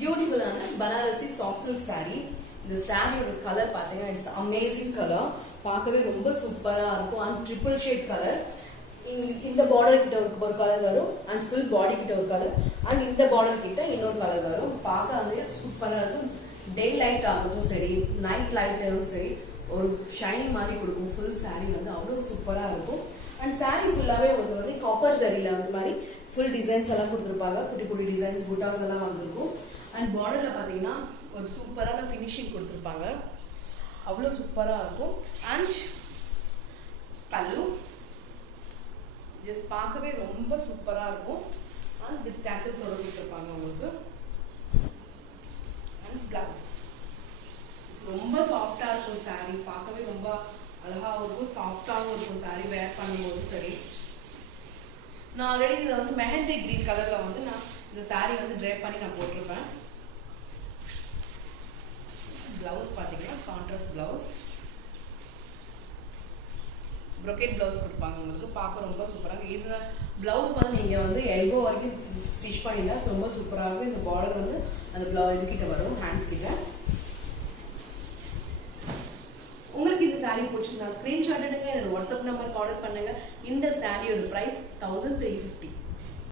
பியூட்டிஃபுல்லான Banarasi soft silk saree. இந்த சாரியோட கலர் பார்த்தீங்கன்னா இட்ஸ் அமேசிங் கலர். பார்க்கவே ரொம்ப சூப்பராக இருக்கும். And triple shade colour. இந்த பார்டர் கிட்ட ஒரு கலர் வரும் அண்ட் ஃபுல் பாடி கிட்ட ஒரு கலர் அண்ட் இந்த பார்டர் கிட்ட இன்னொரு கலர் வரும். பார்க்க வந்து சூப்பராக இருக்கும். டே லைட் ஆகட்டும் சரி, நைட் லைட்லும் சரி, ஒரு ஷைன் மாதிரி கொடுக்கும். ஃபுல் saree வந்து அவ்வளோ சூப்பராக இருக்கும். அண்ட் saree ஃபுல்லாகவே உங்களுக்கு வந்து காப்பர் சரியில் அந்த மாதிரி ஃபுல் டிசைன்ஸ் எல்லாம் கொடுத்துருப்பாங்க. குட்டி குட்டி டிசைன்ஸ் புட்டாஸ் எல்லாம் வந்திருக்கும். அண்ட் பார்டரில் பார்த்தீங்கன்னா ஒரு சூப்பரான ஃபினிஷிங் கொடுத்துருப்பாங்க. அவ்வளோ சூப்பராக இருக்கும். அண்ட் பல்லு ஜஸ்ட் பார்க்கவே ரொம்ப சூப்பராக இருக்கும். அண்ட் வித் டேசல்ஸோட கொடுத்துருப்பாங்க உங்களுக்கு. அண்ட் பிளவுஸ் ரொம்ப சாஃப்டாக இருக்கும். saree பார்க்கவே ரொம்ப அழகாகவும் இருக்கும், சாஃப்டாகவும் இருக்கும். saree வேர் பண்ணும்போது சரி. நான் ஆல்ரெடி இதில் வந்து மெஹந்தி கிரீன் கலரில் வந்து நான் இந்த saree வந்து ட்ரேப் பண்ணி நான் போட்டிருப்பேன். ப்ளவுஸ் பார்த்தீங்கன்னா கான்ட்ராஸ்ட் ப்ளவுஸ், ப்ரொக்கேட் ப்ளவுஸ் கொடுப்பாங்க உங்களுக்கு. பார்க்க ரொம்ப சூப்பராக இருக்குது. இந்த ப்ளவுஸ் வந்து நீங்கள் வந்து எல்போ வரைக்கும் ஸ்டிச் பண்ணினா ரொம்ப சூப்பராக இருக்கும். இந்த பார்டர் வந்து அந்த இதுக்கிட்ட வரும், ஹேண்ட்ஸ் கிட்ட. உங்களுக்கு இந்த saree பிடிச்சிருந்தா ஸ்க்ரீன்ஷாட் எடுங்க, என்னோட வாட்ஸ்அப் நம்பருக்கு ஆர்டர் பண்ணுங்க. இந்த சாரியோட ப்ரைஸ் 1350.